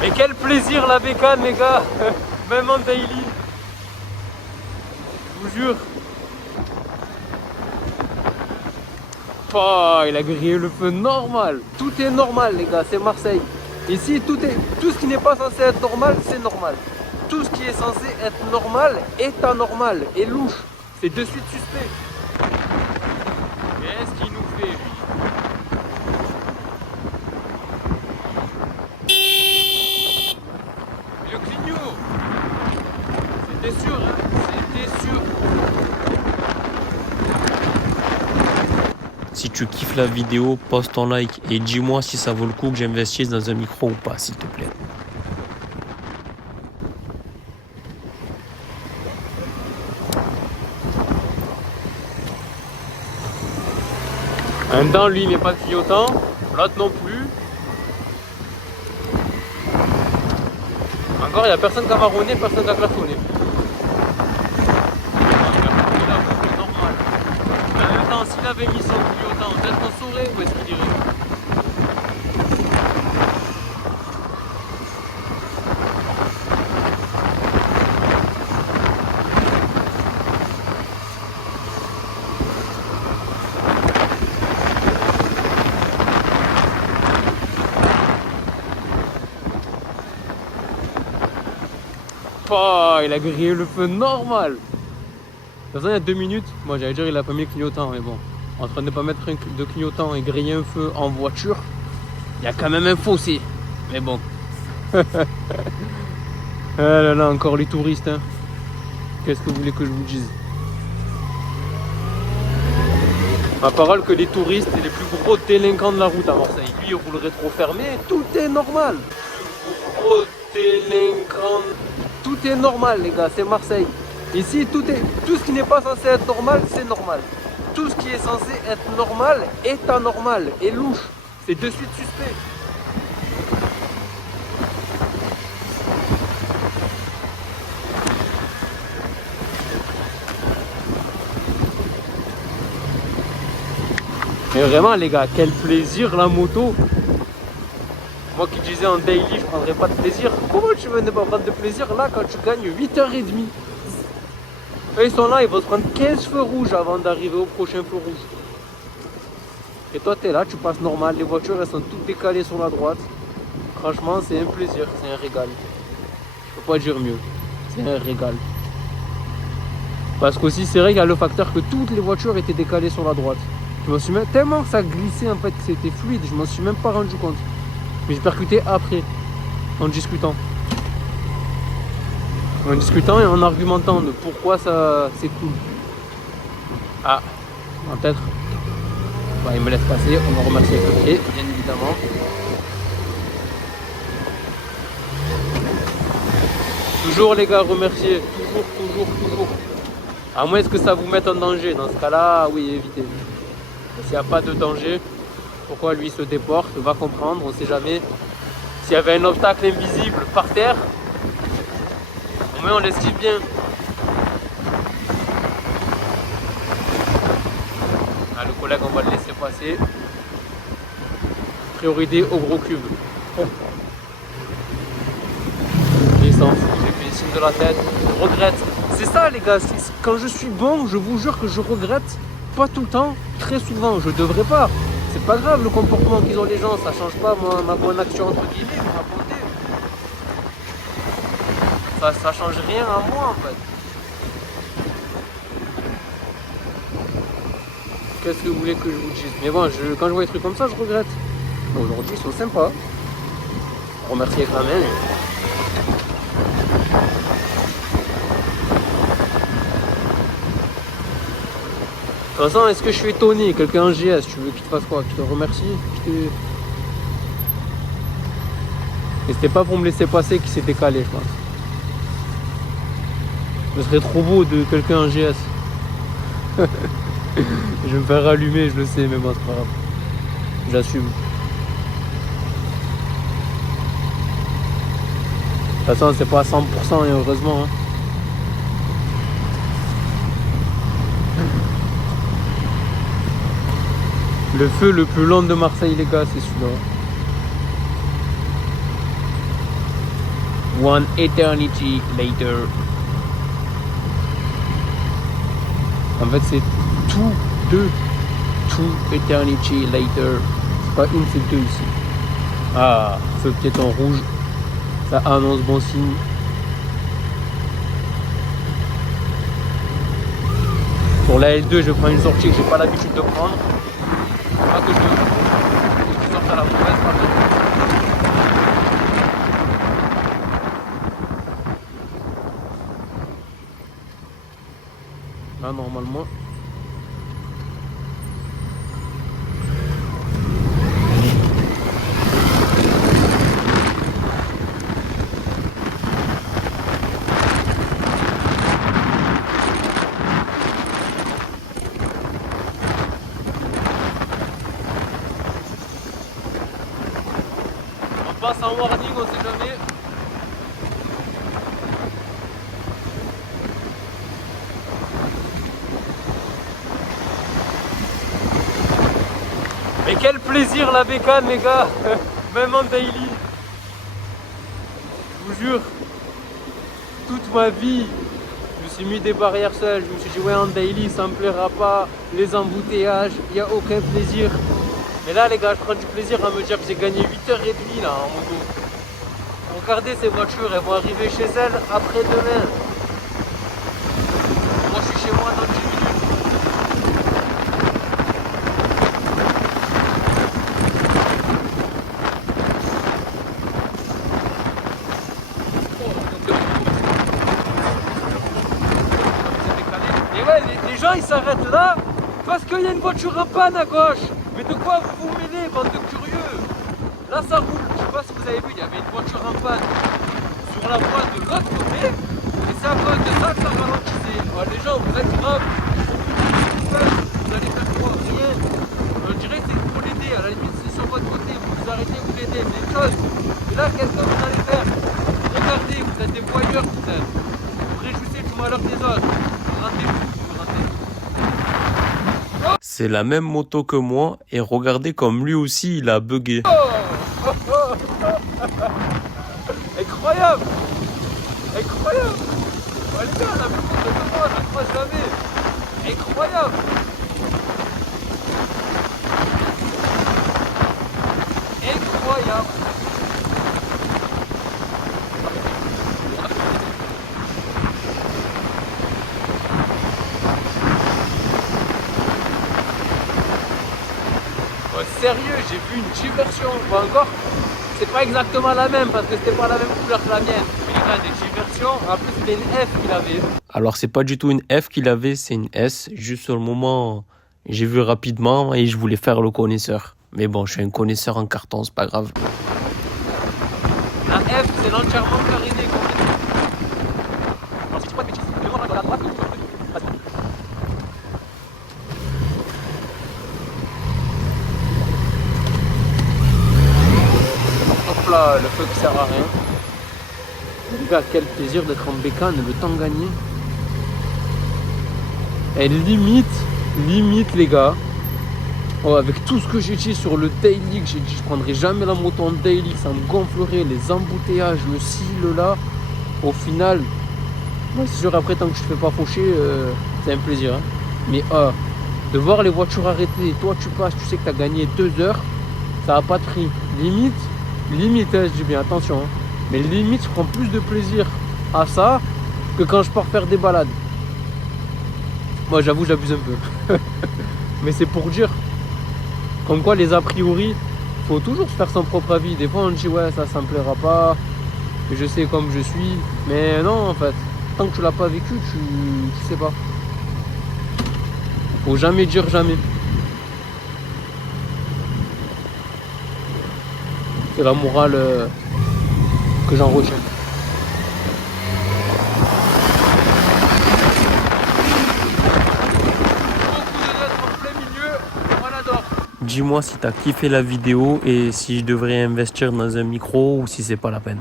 Mais quel plaisir la bécane les gars. Même en daily. Je vous jure. Oh, il a grillé le feu normal. Tout est normal les gars, c'est Marseille. Ici tout ce qui n'est pas censé être normal, c'est normal. Tout ce qui est censé être normal est anormal et louche. C'est de suite suspect. Qu'est-ce qu'il nous fait lui? Le clignot. C'était sûr, hein? C'était sûr. Si tu kiffes la vidéo, poste ton like et dis-moi si ça vaut le coup que j'investisse dans un micro ou pas, s'il te plaît. Un temps lui il n'est pas clignotant, l'autre non plus. Encore il n'y a personne qui a marronné, personne qui a klaxonné. Normal. Mais en même temps s'il avait mis son clignotant, peut-être qu'on saurait où est-ce qu'il irait. Oh, il a grillé le feu normal. De toute façon, il y a 2 minutes, moi j'allais dire il a pas mis le clignotant, mais bon, entre ne pas mettre de clignotant et griller un feu en voiture, il y a quand même un fossé. Mais bon. Ah là là, encore les touristes. Hein. Qu'est-ce que vous voulez que je vous dise? Ma parole que les touristes, c'est les plus gros délinquants de la route à Marseille. Lui, il roule rétro fermé, tout est normal. Gros délinquant. Tout est normal les gars, c'est Marseille. Ici tout ce qui n'est pas censé être normal, c'est normal. Tout ce qui est censé être normal est anormal et louche. C'est de suite suspect. Mais vraiment les gars, quel plaisir la moto. Moi qui disais en daily, je prendrais pas de plaisir. Comment tu veux ne pas prendre de plaisir là quand tu gagnes 8h30? Eux ils sont là, ils vont se prendre 15 feux rouges avant d'arriver au prochain feu rouge. Et toi t'es là, tu passes normal, les voitures elles sont toutes décalées sur la droite. Franchement c'est un plaisir, c'est un régal. Je peux pas dire mieux, c'est un régal. Parce qu'aussi c'est vrai qu'il y a le facteur que toutes les voitures étaient décalées sur la droite. Je m'en suis même, tellement que ça glissait en fait, que c'était fluide, je m'en suis même pas rendu compte. Mais j'ai percuté après, en discutant. En discutant et en argumentant de pourquoi ça c'est cool. Ah, peut-être. Bah, il me laisse passer, on va remercier avec le pied, bien évidemment. Toujours les gars, remercier. Toujours. À moins que ça vous mette en danger. Dans ce cas-là, oui, évitez. S'il n'y a pas de danger, pourquoi lui se déporte, va comprendre, on ne sait jamais. S'il y avait un obstacle invisible par terre, au moins on l'esquive bien. Ah, le collègue, on va le laisser passer. Priorité au gros cube. Il s'en fout, j'ai fait signe de la tête, je regrette. C'est ça les gars, quand je suis bon, je vous jure que je regrette. Pas tout le temps, très souvent, je devrais pas. C'est pas grave le comportement qu'ils ont les gens, ça change pas ma bonne action entre guillemets, ma bonté. Ça change rien à moi en fait. Qu'est-ce que vous voulez que je vous dise? Mais bon, quand je vois des trucs comme ça, je regrette. Aujourd'hui, ils sont sympas. Remercier quand même. De toute façon, est-ce que je suis étonné? Quelqu'un en GS, tu veux qu'il te fasse quoi? Qu'il te remercie? Et c'était pas pour me laisser passer qu'il s'est décalé, je pense. Ce serait trop beau de quelqu'un en GS. Je vais me faire rallumer, je le sais, mais bon, c'est pas grave. J'assume. De toute façon, c'est pas à 100% et heureusement. Hein. Le feu le plus long de Marseille, les gars, c'est celui-là. One eternity later. En fait, c'est tout deux. Two eternity later. C'est pas une, c'est deux ici. Ah, feu piéton rouge. Ça annonce bon signe. Pour la L2, je prends une sortie que j'ai pas l'habitude de prendre. Pas que je sorte à la mauvaise, pas bien. Là, normalement. On passe en warning, on sait jamais. Mais quel plaisir la bécane les gars. Même en daily. Je vous jure, toute ma vie, je me suis mis des barrières seules. Je me suis dit ouais, en daily ça me plaira pas, les embouteillages, il n'y a aucun plaisir. Mais là les gars, je prends du plaisir à me dire que j'ai gagné 8h30 là en moto. Regardez ces voitures, elles vont arriver chez elles après-demain. Moi je suis chez moi dans 10 minutes. Et ouais, les gens ils s'arrêtent là parce qu'il y a une voiture en panne à gauche. Mais de quoi vous vous mêlez, bande de curieux? Là ça roule, je sais pas si vous avez vu, il y avait une voiture en panne sur la voie de l'autre côté. Et c'est à cause de ça que ça ralentissait. Alors, les gens, vous êtes graves, vous allez faire quoi? Rien. On dirait que c'est pour l'aider, à la limite c'est sur votre côté, vous arrêtez, vous l'aidez, mais une chose. Et là, qu'est-ce que vous allez faire? Regardez, vous êtes des voyeurs, vous êtes. Vous réjouissez du malheur des autres. Rendez-vous. C'est la même moto que moi et regardez comme lui aussi il a bugué. Incroyable. Incroyable. Oh, les gars, la même moto que moi, je ne crois jamais. Incroyable. Incroyable. Oh, sérieux, j'ai vu une diversion, pas encore. C'est pas exactement la même parce que c'était pas la même couleur que la mienne. Mais il y a des diversions, en plus c'était une F qu'il avait. Alors c'est pas du tout une F qu'il avait, c'est une S. Juste sur le moment, j'ai vu rapidement et je voulais faire le connaisseur. Mais bon, je suis un connaisseur en carton, c'est pas grave. La F, c'est l'entièrement caréné complètement. Alors si tu vois de bêtises, le monde à droite, hop là, le feu qui sert à rien. Les gars, quel plaisir d'être en bécane, le temps gagné. Et limite les gars. Oh, avec tout ce que j'ai dit sur le daily, que j'ai dit je prendrai jamais la moto en daily, ça me gonflerait, les embouteillages, le cil là. Au final, moi c'est sûr après tant que je te fais pas faucher, c'est un plaisir. Hein. Mais de voir les voitures arrêtées, toi tu passes, tu sais que tu as gagné 2 heures, ça n'a pas de prix. Limite, hein, je dis bien attention, hein, mais limite je prends plus de plaisir à ça que quand je pars faire des balades. Moi j'avoue j'abuse un peu. Mais c'est pour dire. Comme quoi les a priori, faut toujours se faire son propre avis. Des fois on dit ouais ça me plaira pas, que je sais comme je suis. Mais non en fait, tant que tu l'as pas vécu, tu sais pas. Faut jamais dire jamais. C'est la morale que j'en retiens. Dis-moi si t'as kiffé la vidéo et si je devrais investir dans un micro ou si c'est pas la peine.